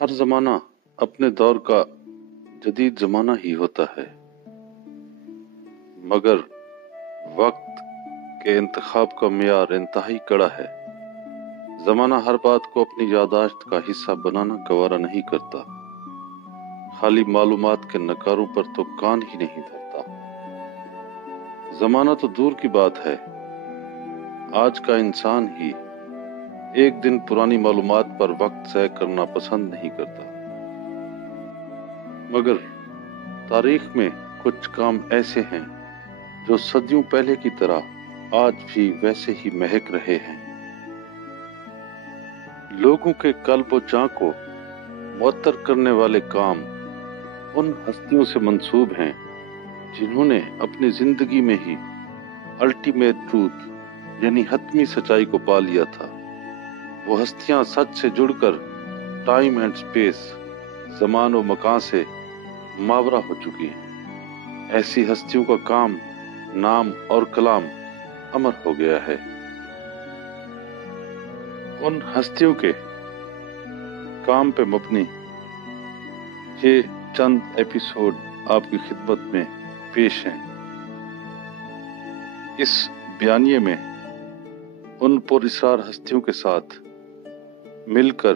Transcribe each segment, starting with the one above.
ہر زمانہ اپنے دور کا جدید زمانہ ہی ہوتا ہے، مگر وقت کے انتخاب کا معیار انتہائی کڑا ہے۔ زمانہ ہر بات کو اپنی یادداشت کا حصہ بنانا گوارا نہیں کرتا، خالی معلومات کے نکاروں پر تو کان ہی نہیں دھرتا۔ زمانہ تو دور کی بات ہے، آج کا انسان ہی ایک دن پرانی معلومات پر وقت ضائع کرنا پسند نہیں کرتا۔ مگر تاریخ میں کچھ کام ایسے ہیں جو صدیوں پہلے کی طرح آج بھی ویسے ہی مہک رہے ہیں۔ لوگوں کے قلب و جاں کو معطر کرنے والے کام ان ہستیوں سے منسوب ہیں جنہوں نے اپنی زندگی میں ہی الٹیمیٹ ٹروتھ یعنی حتمی سچائی کو پا لیا تھا۔ وہ ہستیاں سچ سے جڑ کر ٹائم اینڈ سپیس، زمان و مکان سے ماورا ہو چکی ہیں۔ ایسی ہستیوں کا کام، نام اور کلام امر ہو گیا ہے۔ ان ہستیوں کے کام پہ مبنی یہ چند ایپیسوڈ آپ کی خدمت میں پیش ہیں۔ اس بیانیے میں ان پر اسرار ہستیوں کے ساتھ مل کر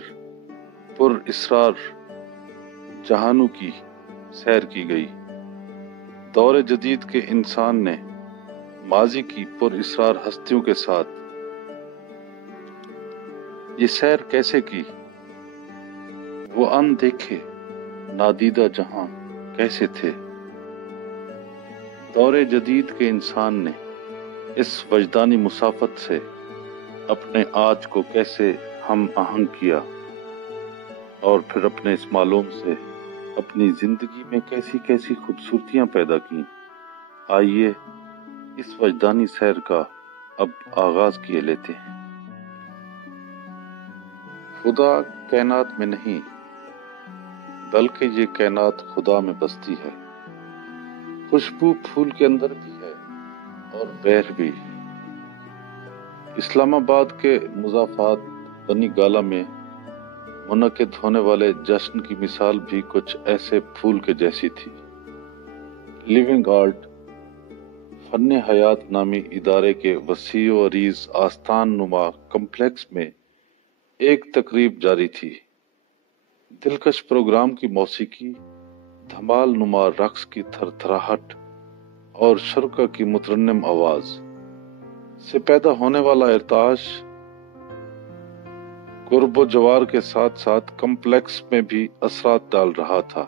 پر اسرار جہانوں کی سیر کی گئی۔ دور جدید کے انسان نے ماضی کی پر اسرار ہستیوں کے ساتھ یہ سیر کیسے کی؟ وہ اندیکھے نادیدہ جہاں کیسے تھے؟ دور جدید کے انسان نے اس وجدانی مسافت سے اپنے آج کو کیسے ہم آہنگ کیا اور پھر اپنے اس معلوم سے اپنی زندگی میں کیسی کیسی خوبصورتیاں پیدا کی۔ آئیے اس وجدانی سیر کا اب آغاز کیے لیتے ہیں۔ خدا کائنات میں نہیں بلکہ یہ کائنات خدا میں بستی ہے۔ خوشبو پھول کے اندر بھی ہے اور بہر بھی۔ اسلام آباد کے مضافات بنی گالہ میں منعقد ہونے والے جشن کی مثال بھی کچھ ایسے پھول کے جیسی تھی۔ لیونگ آرٹ فن حیات نامی ادارے کے وسیع و عریض آستان نما کمپلیکس میں ایک تقریب جاری تھی۔ دلکش پروگرام کی موسیقی، دھمال نما رقص کی تھرتھراہٹ اور شرکا کی مترنم آواز سے پیدا ہونے والا ارتعاش قرب و جوار کے ساتھ ساتھ کمپلیکس میں بھی اثرات ڈال رہا تھا۔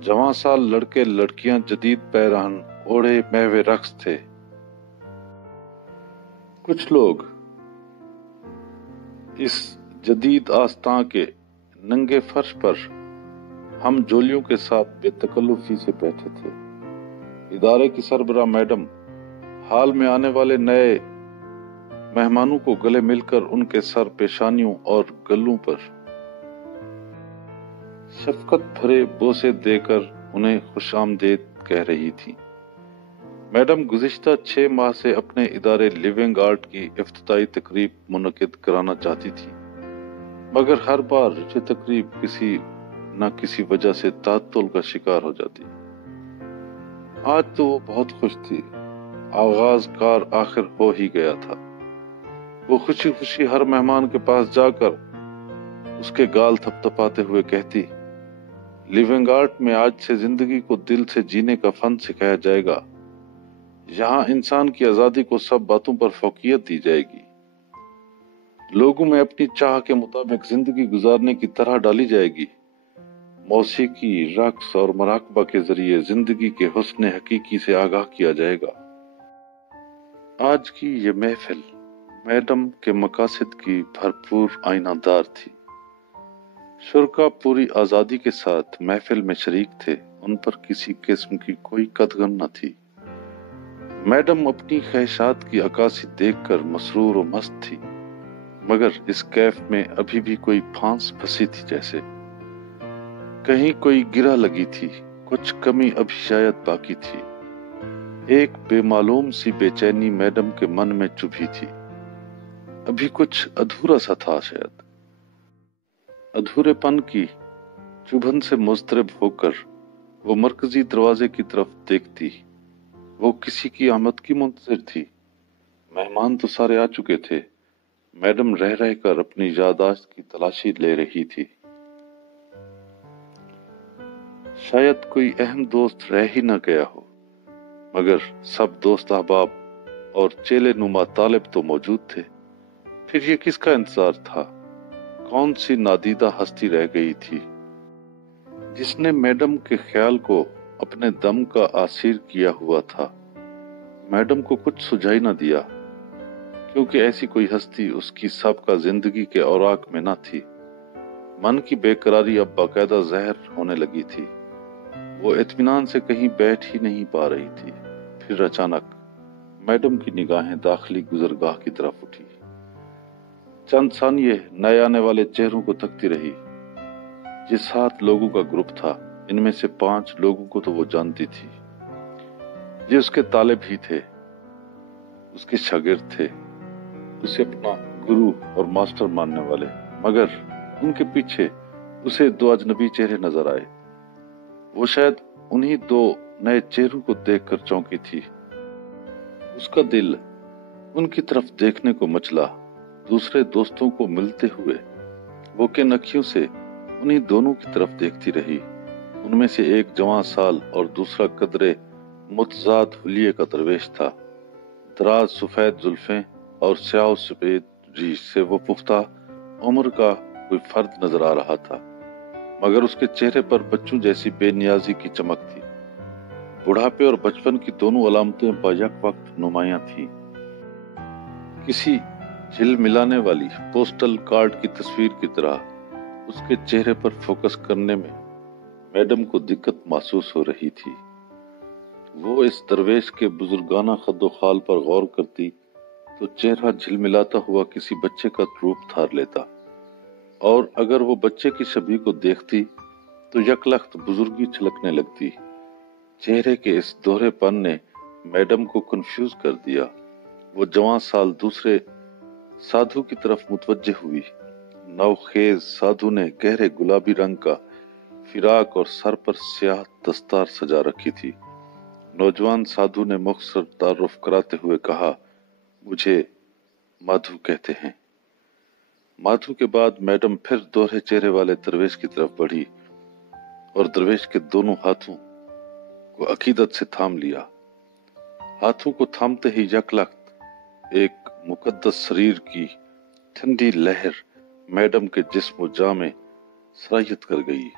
جوان سال لڑکے لڑکیاں جدید پیرہن اوڑھے محو رقص تھے۔ کچھ لوگ اس جدید آستاں کے ننگے فرش پر ہم جولیوں کے ساتھ بے تکلفی سے بیٹھے تھے۔ ادارے کی سربراہ میڈم حال میں آنے والے نئے مہمانوں کو گلے مل کر ان کے سر پیشانیوں اور گلوں پر شفقت بھرے بوسے دے کر انہیں خوش آمدید کہہ رہی تھی۔ میڈم گزشتہ 6 ماہ سے اپنے ادارے لیونگ آرٹ کی افتتاحی تقریب منعقد کرانا چاہتی تھی، مگر ہر بار یہ تقریب کسی نہ کسی وجہ سے تعطل کا شکار ہو جاتی۔ آج تو وہ بہت خوش تھی، آغاز کار آخر ہو ہی گیا تھا۔ وہ خوشی خوشی ہر مہمان کے پاس جا کر اس کے گال تھپ تھپاتے ہوئے کہتی، لیونگ آرٹ میں آج سے زندگی کو دل سے جینے کا فن سکھایا جائے گا۔ یہاں انسان کی آزادی کو سب باتوں پر فوقیت دی جائے گی۔ لوگوں میں اپنی چاہ کے مطابق زندگی گزارنے کی طرح ڈالی جائے گی۔ موسیقی، رقص اور مراقبہ کے ذریعے زندگی کے حسن حقیقی سے آگاہ کیا جائے گا۔ آج کی یہ محفل میڈم کے مقاصد کی بھرپور آئینہ دار تھی۔ شرکا پوری آزادی کے ساتھ محفل میں شریک تھے، ان پر کسی قسم کی کوئی قدغن نہ تھی۔ میڈم اپنی خواہشات کی عکاسی دیکھ کر مسرور و مست تھی، مگر اس کیف میں ابھی بھی کوئی پھانس پھنسی تھی، جیسے کہیں کوئی گرہ لگی تھی، کچھ کمی ابھی شاید باقی تھی۔ ایک بے معلوم سی بے چینی میڈم کے من میں چبھی تھی، ابھی کچھ ادھورا سا تھا شاید۔ अधूरेपन की चुभन से मुस्तरब होकर वो मरकजी दरवाजे की तरफ देखती। वो किसी की आमद की मुंतजिर थी। मेहमान तो सारे आ चुके थे। मैडम रह रह कर अपनी याददाश्त की तलाशी ले रही थी। शायद कोई अहम दोस्त रह ही न गया हो, मगर सब दोस्त अहबाब और चेले नुमा तालिब तो मौजूद थे। फिर ये किसका इंतजार था? कौन सी नादीदा हस्ती रह गई थी जिसने मैडम के ख्याल को अपने दम का आसिर किया हुआ था? मैडम को कुछ सुझाई न दिया, क्योंकि ऐसी कोई हस्ती उसकी सबका जिंदगी के औराक में न थी। मन की बेकरारी अब बाकायदा जहर होने लगी थी। वो इत्मीनान से कहीं बैठ ही नहीं पा रही थी। फिर अचानक मैडम की निगाहें दाखिली गुजरगाह की तरफ उठी। चंद सानिये नए आने वाले चेहरों को तकती रही। ये 7 लोगों का ग्रुप था। इनमें से 5 लोगों को तो वो जानती थी। ये उसके तालिब ही थे, उसके शागिर्द थे, उसे अपना गुरु और मास्टर मानने वाले। मगर उनके पीछे उसे 2 अजनबी चेहरे नजर आए। वो शायद उन्हीं 2 नए चेहरों को देखकर चौंकी थी। उसका दिल उनकी तरफ देखने को मचला। दूसरे दोस्तों को मिलते हुए वो किन अखियों से उन्हीं दोनों की तरफ देखती रही। उनमें से एक जवां साल और दूसरा कदरे मुतजाद हुलिये का दरवेश था। दराज सफेद जुल्फें और स्याह सफेद रीश से वो पुख्ता उम्र का कोई फर्द नजर आ रहा था, मगर उसके चेहरे पर बच्चों जैसी बेनियाजी की चमक थी। बुढ़ापे और बचपन की दोनों अलामतें बायक वक्त नुमायां थी। किसी झिल मिलाने वाली पोस्टल कार्ड की तस्वीर की तरह उसके चेहरे पर फोकस करने में मैडम को दिक्कत महसूस हो रही थी। वो इस दरवेश के बुजुर्गाना खद्दो-खाल पर गौर करती तो चेहरा झिलमिलाता हुआ किसी बच्चे का रूप धार लेता, और अगर वो बच्चे की छवि को देखती तो यकलख्त बुजुर्गी छलकने लगती। चेहरे के इस दोहरेपन ने मैडम को कंफ्यूज कर दिया। वो जवां साल दूसरे साधु की तरफ मुतवज्जे हुई। नवखेज साधु ने गहरे गुलाबी रंग का फिराक और सर पर स्याह दस्तार सजा रखी थी। नौजवान साधु ने मुख्तसर तारुफ कराते हुए कहा, मुझे माधु कहते हैं। माधु के बाद मैडम फिर दोहरे चेहरे वाले दरवेश की तरफ बढ़ी और दरवेश के दोनों हाथों को अकीदत से थाम लिया। हाथों को थामते ही यकलख्त एक मुकद्दस शरीर की ठंडी लहर मैडम के जिस्म और जान में सरायत कर गई।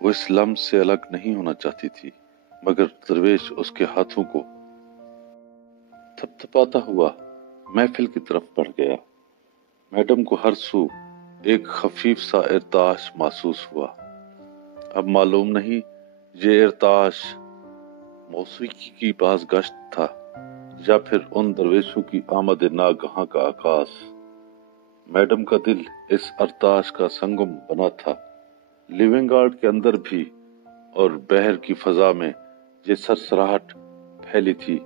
वो इस लम्ह से अलग नहीं होना चाहती थी, मगर दरवेश उसके हाथों को थपथपाता हुआ महफिल की तरफ बढ़ गया। मैडम को हर सू एक खफीफ सा इर्ताश महसूस हुआ। अब मालूम नहीं ये इर्ताश मौसीकी की बाज़गश्त था या फिर उन दरवेशों की आमद नागहां का आकाश। मैडम का दिल इस अरताश का संगम बना था। लिविंग गार्ड के अंदर भी और बहर की फजा में ये सरसराहट फैली थी,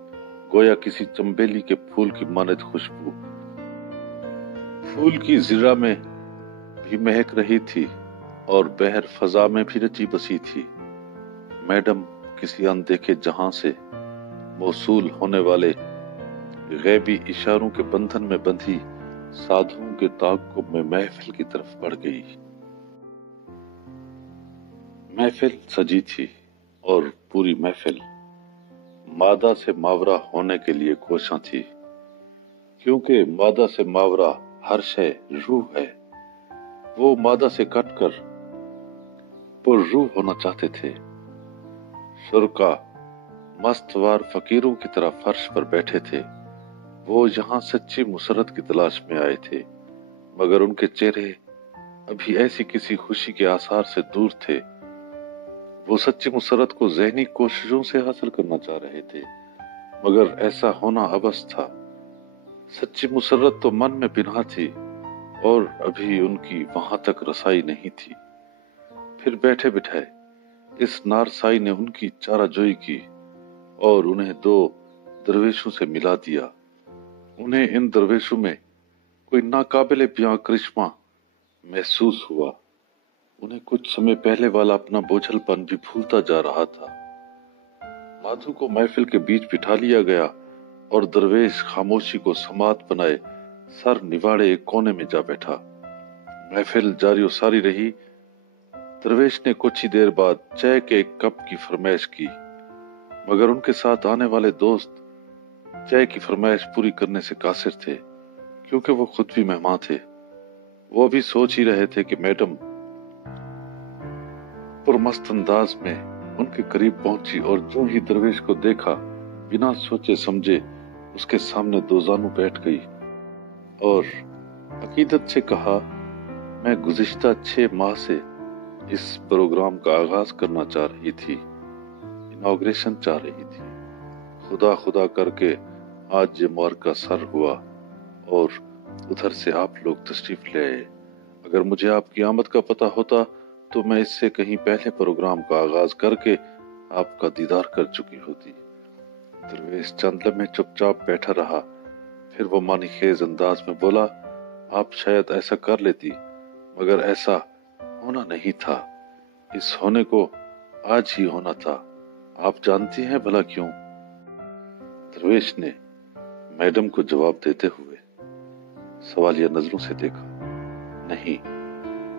गोया किसी चंबेली के फूल की मानद खुशबू फूल की जिरा में भी महक रही थी और बहर फजा में भी रची बसी थी। मैडम किसी अनदेखे जहां से मौसूल होने वाले गैबी इशारों के बंधन में बंधी साधुओं के ताक़ुब में महफिल की तरफ बढ़ गई। महफिल सजी थी और पूरी महफिल मादा से मावरा होने के लिए कोशां थी, क्योंकि मादा से मावरा हर शय रूह है। वो मादा से कटकर पुर्रूह होना चाहते थे। शुरका मस्तवार फकीरों की तरह फर्श पर बैठे थे। वो यहाँ सच्ची मुसरत की तलाश में आए थे, मगर उनके चेहरे अभी ऐसी किसी खुशी के आसार से दूर थे। वो सच्ची मुसरत को ज़हनी कोशिशों से हासिल करना चाह रहे थे, मगर ऐसा होना अबस था। सच्ची मुसरत तो मन में बिना थी और अभी उनकी वहां तक रसाई नहीं थी। फिर बैठे बिठाए इस नारसाई ने उनकी चाराजोई की और उन्हें 2 दरवेशों से मिला दिया। उन्हें इन दरवेशों में कोई नाकाबिले बयां करिश्मा महसूस हुआ। उन्हें कुछ समय पहले वाला अपना बोझलपन भी भूलता जा रहा था। माधु को महफिल के बीच बिठा लिया गया और दरवेश खामोशी को समात बनाए सर निवाड़े एक कोने में जा बैठा। महफिल जारी सारी रही। दरवेश ने कुछ ही देर बाद चाय के एक कप की फरमाइश की, मगर उनके साथ आने वाले दोस्त चाय की फरमाइश पूरी करने से कासिर थे, क्योंकि वो खुद भी मेहमान थे। वो अभी सोच ही रहे थे कि मैडम पुरमस्त अंदाज में उनके करीब पहुंची और जो ही दरवेश को देखा, बिना सोचे समझे उसके सामने दोजानू बैठ गई और अकीदत से कहा, मैं गुज़िश्ता 6 माह से इस प्रोग्राम का आगाज करना चाह रही थी, इनॉग्रेशन चाह रही थी। खुदा खुदा करके आज ये मुबारका सर हुआ और उधर से आप लोग तशरीफ ले आए। अगर मुझे आपकी आमद का पता होता तो मैं इससे कहीं पहले प्रोग्राम का आगाज करके आपका दीदार कर चुकी होती। दरवेश चंद लम्हे चुपचाप बैठा रहा, फिर वो मानी खेज अंदाज में बोला, आप शायद ऐसा कर लेती, मगर ऐसा होना नहीं था। इस होने को आज ही होना था। आप जानती हैं भला क्यों? दरवेश ने मैडम को जवाब देते हुए सवालिया नजरों से देखा। नहीं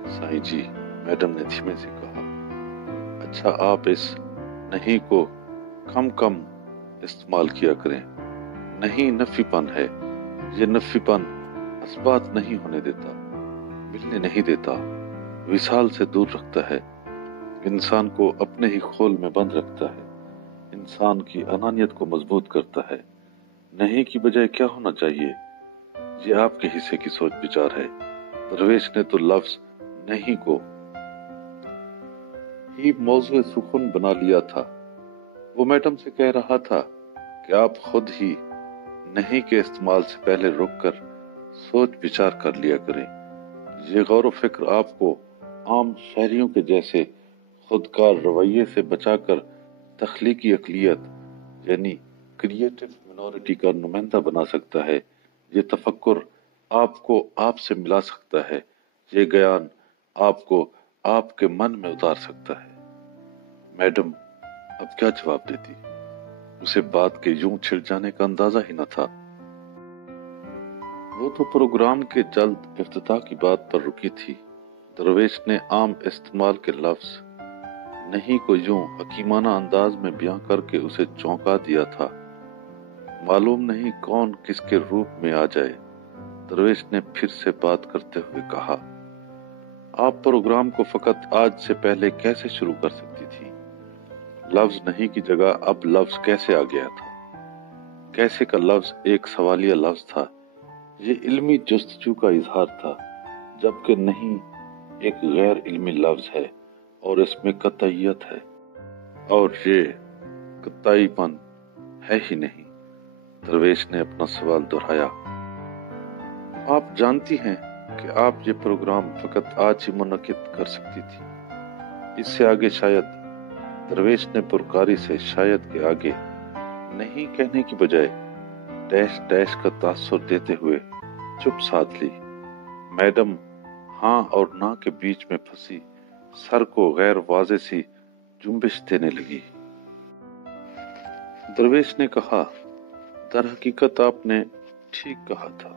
साईं जी, मैडम ने धीमे से कहा। अच्छा, आप इस नहीं को कम कम इस्तेमाल किया करें। नहीं नफीपन है, ये नफीपन असबात नहीं होने देता, मिलने नहीं देता, विसाल से दूर रखता है, इंसान को अपने ही खोल में बंद रखता है, इंसान की अनानियत को मजबूत करता है। नहीं की बजाय क्या होना चाहिए, ये आपके हिस्से की सोच विचार है। दरवेश ने तो लफ्ज नहीं को ही मौजूद सुखन बना लिया था। वो मैडम से कह रहा था कि आप खुद ही नहीं के इस्तेमाल से पहले रुककर सोच विचार कर लिया करें। ये गौर व फिक्र आपको आम शहरियों के जैसे खुदकार रवैये से बचाकर तख्लीकी अकलियत यानी क्रिएटिव मिनॉरिटी का नुमाइंदा बना सकता है। ये तफक्कुर आपको आपसे मिला सकता है। ये ज्ञान आपको आपके मन में उतार सकता है। मैडम अब क्या जवाब देती? उसे बात के यूं छिड़ जाने का अंदाजा ही न था। वो तो प्रोग्राम के जल्द इफ्तिताह की बात पर रुकी थी। दरवेश ने आम इस्तेमाल के लफ्ज नहीं को यूं हकीमाना अंदाज में बयां करके उसे चौंका दिया था। मालूम नहीं कौन किसके रूप में आ जाए। दरवेश ने फिर से बात करते हुए कहा, आप प्रोग्राम को फकत आज से पहले कैसे शुरू कर सकती थी? लफ्ज नहीं की जगह अब लफ्ज कैसे आ गया था? कैसे का लफ्ज एक सवालिया लफ्ज था। ये इल्मी जुस्तजू का इजहार था, जबकि नहीं एक गैर इल्मी लफ्ज है और इसमें कतईयत है, और ये कतईपन है ही नहीं। दरवेश ने अपना सवाल दोहराया, आप जानती हैं कि आप ये प्रोग्राम फकत आज ही मुनक्किद कर सकती थी। इससे आगे शायद। दरवेश ने पुरकारी से शायद के आगे नहीं कहने की बजाय डैश डैश का तासुर देते हुए चुप साध ली। मैडम हाँ और ना के बीच में फंसी सर को गैर वाज़े सी जुम्बिश देने लगी। दरवेश ने कहा, दर हकीकत आपने ठीक कहा था।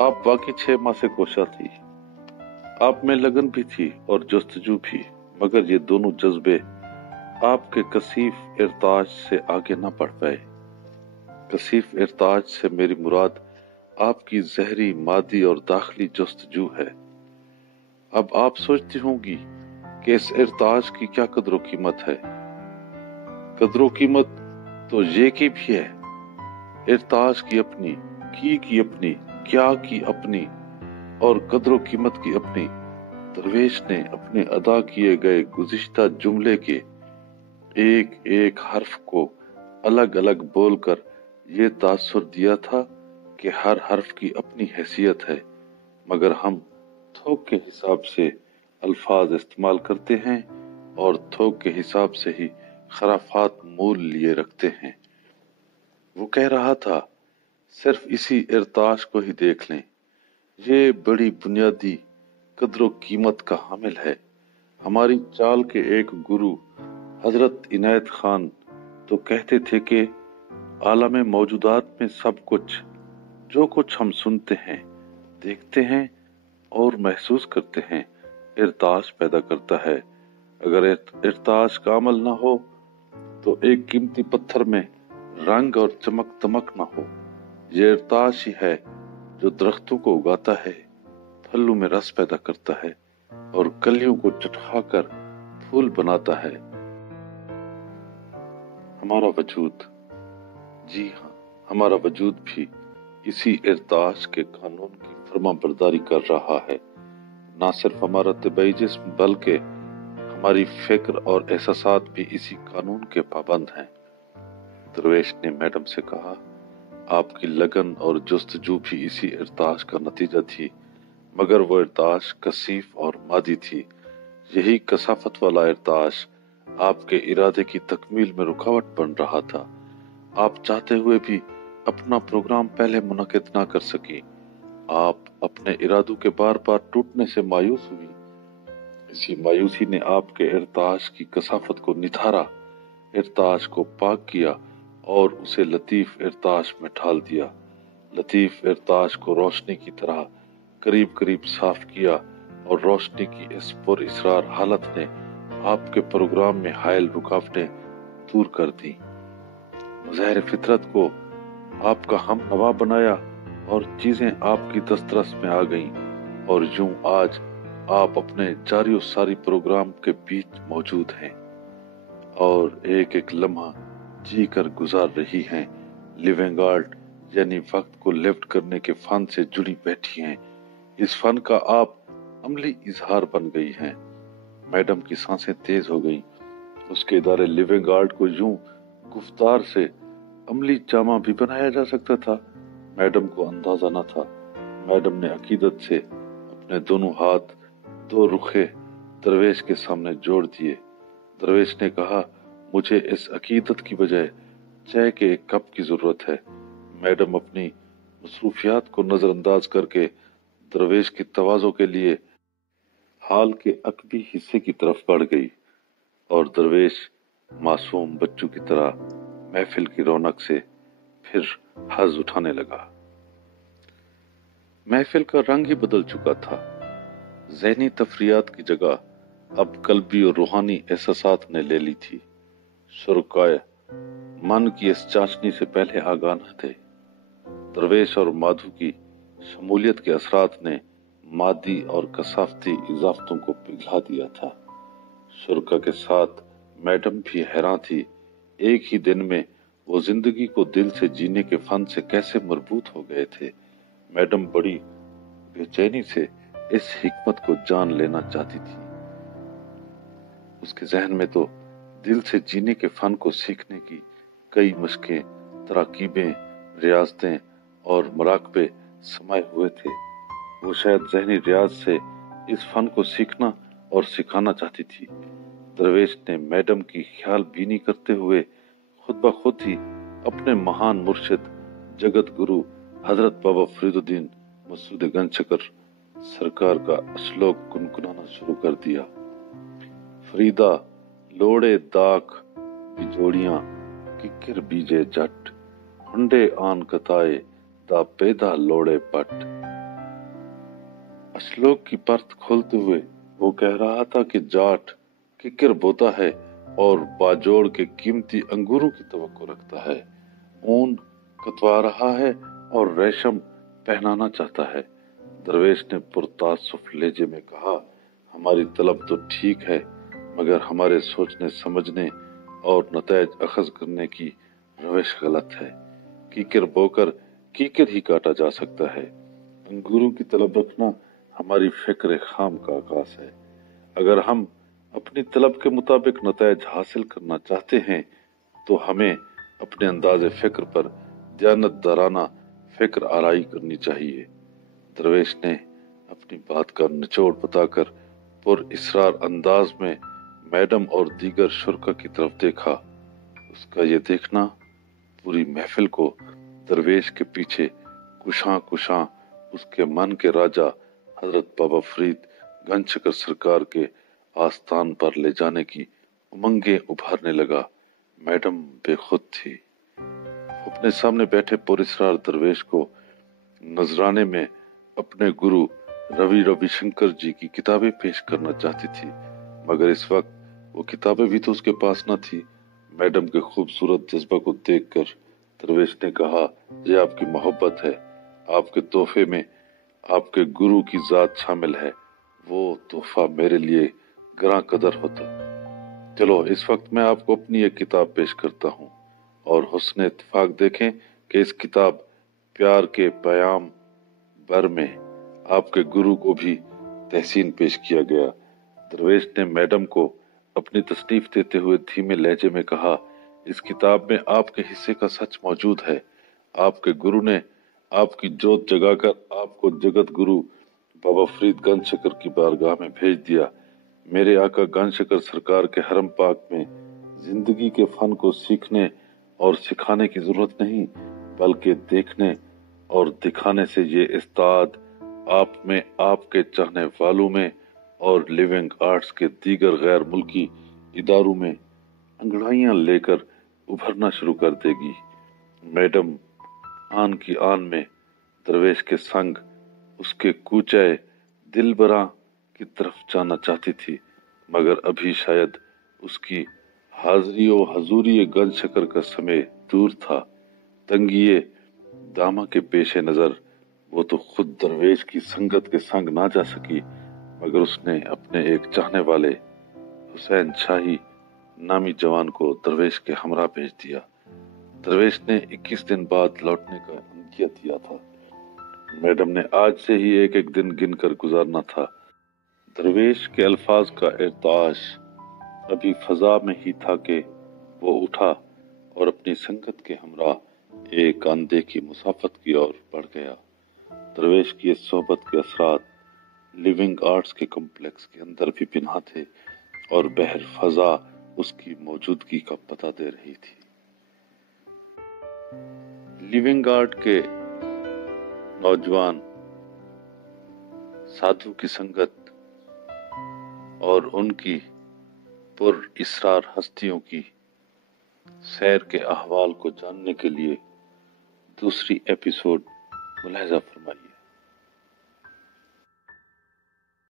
आप वाकई 6 माह से कोशा थी। आप में लगन भी थी और जुस्तजू भी, मगर ये दोनों जज्बे आपके कसीफ इरताज से आगे न बढ़ पाए। कसीफ इरताज से मेरी मुराद आपकी जहरी मादी और दाखिली जुस्तजू है। अब आप सोचती होंगी कि इस इरताज की क्या कदर कीमत है। कदर कीमत तो ये की भी है। इरताज की अपनी, की अपनी, क्या की अपनी और कदर कीमत की अपनी। दरवेश ने अपने अदा किए गए गुज़िश्ता जुमले के एक एक हर्फ को अलग अलग बोलकर ये तासुर दिया था कि हर हर्फ की अपनी हैसियत है, मगर हम थोक के हिसाब से अल्फाज इस्तेमाल करते हैं और थोक के हिसाब से ही खराफात मूल लिए रखते हैं। वो कह रहा था, सिर्फ इसी इरताश को ही देख लें, ये बड़ी बुनियादी कदर कीमत का हामिल है। हमारी चाल के एक गुरु हजरत इनायत खान तो कहते थे कि आलम मौजूदात में सब कुछ, जो कुछ हम सुनते हैं, देखते हैं और महसूस करते हैं, इर्ताश पैदा करता है। अगर इर्ताश का अमल ना हो तो एक कीमती पत्थर में रंग और चमक दमक ना हो। ये इर्ताश ही है जो दरख्तों को उगाता है, फलों में रस पैदा करता है और कलियों को चटकाकर फूल बनाता है। हमारा वजूद, जी हाँ, हमारा वजूद भी इसी इर्ताश के कानून की फर्माबरदारी कर रहा है। ना सिर्फ हमारा तबई जिस्म बल्कि हमारी फिक्र और एहसासात भी इसी कानून के पाबंद हैं। दरवेश ने मैडम से कहा, आपकी लगन और जुस्तजू भी इसी इर्ताश का नतीजा थी, मगर वो इर्ताश कसीफ और मादी थी। यही कसाफत वाला इर्ताश आपके इरादे की तकमील में रुकावट बन रहा था। आप चाहते हुए भी अपना प्रोग्राम पहले मुनक्किद ना कर सकी। आप अपने इरादों के बार बार टूटने से मायूस हुई। इसी मायूसी ने आपके इर्ताश की कसाफत को निथारा, इर्ताश को पाक किया और उसे लतीफ इर्ताश में ढाल दिया। लतीफ इर्ताश को रोशनी की तरह करीब करीब साफ किया और रोशनी की इस पुरइसरार हालत ने आपके प्रोग्राम में हायल रुकावटें दूर कर दी। मुज़ाहिर फितरत को आपका हम नवा बनाया और चीजें आपकी दस्तरस में आ गईं और यूं आज आप अपने जारी और सारी प्रोग्राम के बीच मौजूद हैं और एक एक लम्हा जी कर गुजार रही हैं। लिविंग आर्ट यानी वक्त को लिफ्ट करने के फन से जुड़ी बैठी हैं। इस फन का आप अमली इजहार बन गई हैं। मैडम की सांसें तेज हो गईं। उसके इदारे लिविंग आर्ट को यूं गुफ्तार से अमली जामा भी बनाया जा सकता था। मैडम को अंदाजा न था। मैडम ने अकीदत से अपने दोनों हाथ दो रुखे दरवेश के सामने जोड़ दिए। दरवेश ने कहा, मुझे इस अकीदत की बजाय चाय के एक कप की जरूरत है। मैडम अपनी मसरूफियात को नजरअंदाज करके दरवेश की तवाज़ो के लिए हाल के अकबी हिस्से की तरफ बढ़ गई और दरवेश मासूम बच्चों की तरह महफिल की रौनक से फिर हज उठाने लगा। महफिल का रंग ही बदल चुका था। ज़हनी तफरियात की जगह अब कल्बी और रूहानी एहसासात ने ले ली थी। शुरकाए मन की इस चाशनी से पहले आगाह न थे। दरवेश और माधु की शमूलियत के असरात ने मादी और कसाफती इजाफतों को पिघला दिया था। शुरका के साथ मैडम भी हैरान थी। एक ही दिन में वो जिंदगी को दिल से जीने के फन से कैसे मरबूत हो गए थे। मैडम बड़ी बेचैनी से इस हिकमत को जान लेना चाहती थी। उसके जहन में तो दिल से जीने के फन को सीखने की कई मशकें, तराकीबें, रियाजतें और मुराकबे समाये हुए थे। वो शायद ज़हनी रियाज से इस फन को सीखना और सिखाना चाहती थी। दरवेश ने मैडम की ख्याल बीनी करते हुए खुद ब खुद ही अपने महान मुर्शिद जगत गुरु हजरत बाबा फरीदुद्दीन मसूद गंजशकर सरकार का श्लोक गुनगुनाना शुरू कर दिया। फरीदा लोड़े दाख बिजोड़ियां किक्किर बीजे जट, हुंडे आन कताए दा पैदा लोड़े पट। श्लोक की परत खोलते हुए वो कह रहा था कि जाट किक्किर बोता है और बाजोड़ के कीमती अंगूरों की तवक्को रखता है, ऊन कतवा रहा है और रेशम पहनाना चाहता है। दरवेश ने पुरतासुफ लहजे में कहा, हमारी तलब तो ठीक है, मगर हमारे सोचने समझने और नतायज अखज करने की रविश गलत है। कीकर बोकर कीकर ही काटा जा सकता है। अंगूरों की तलब रखना हमारी फिक्र खाम का आकाश है। अगर हम अपनी तलब के मुताबिक नतायज हासिल करना चाहते हैं तो हमें अपने अंदाज़े फिक्र पर दयानतदाराना फिक्र आराई करनी चाहिए। दरवेश ने अपनी बात का निचोड़ बताकर पुर इसरार अंदाज में मैडम और दीगर शुरका की तरफ देखा। उसका ये देखना पूरी महफिल को दरवेश के पीछे कुशां कुशां उसके मन के राजा हजरत बाबा फरीद गंजशकर सरकार के आस्थान पर ले जाने की उमंगें उभारने लगा। मैडम बेखुद थी। वो अपने सामने बैठे पुरस्कार दरवेश को नजराने में अपने गुरु रविशंकर जी की किताबें पेश करना चाहती थी, मगर इस वक्त वो किताबें भी तो उसके पास न थी। मैडम के खूबसूरत जज्बा को देखकर दरवेश ने कहा, ये आपकी मोहब्बत है, आपके तोहफे में आपके गुरु की जात शामिल है, वो तोहफा मेरे लिए ग्रां कदर होता। चलो इस वक्त मैं आपको अपनी एक किताब पेश करता हूँ, और हुस्न इत्तेफाक देखें कि इस किताब प्यार के प्याम बर में आपके गुरु को भी तहसीन पेश किया गया। दरवेश ने मैडम को अपनी तसनीफ देते हुए धीमे लहजे में कहा, इस किताब में आपके हिस्से का सच मौजूद है। आपके गुरु ने आपकी जोत जगाकर आपको जगत गुरु बाबा फरीद गंज शकर की बारगाह में भेज दिया। मेरे आका गंज शकर सरकार के हरम पाक में जिंदगी के फन को सीखने और सिखाने की जरूरत नहीं, बल्कि देखने और दिखाने से ये इस्ताद आप में, आपके चाहने वालों में और लिविंग आर्ट्स के दीगर गैर मुल्की इदारों में अंगड़ाइयां लेकर उभरना शुरू कर देगी। मैडम आन की आन में दरवेश के संग उसके कूचे दिलबरा की तरफ जाना चाहती थी, मगर अभी शायद उसकी हाजिरी और हजूरी गंज शकर का समय दूर था। तंगिए दामा के पेशे नजर वो तो खुद दरवेश की संगत के संग ना जा सकी, मगर उसने अपने एक चाहने वाले हुसैन शाही नामी जवान को दरवेश के हमरा भेज दिया। दरवेश ने 21 दिन बाद लौटने का अंदिया दिया था। मैडम ने आज से ही एक एक दिन गिनकर गुजारना था। दरवेश के अल्फाज का इर्ताश अभी फजा में ही था कि वो उठा और अपनी संगत के हमरा एक अनदेखी मुसाफत की ओर बढ़ गया। दरवेश की इस सोहबत के असरात लिविंग आर्ट्स के कॉम्प्लेक्स के अंदर भी पिन्हा थे और बहर फजा उसकी मौजूदगी का पता दे रही थी। लिविंग आर्ट के नौजवान साधु की संगत और उनकी पुर इसरार हस्तियों की सैर के अहवाल को जानने के लिए दूसरी एपिसोड मुलाहिजा फरमाइए।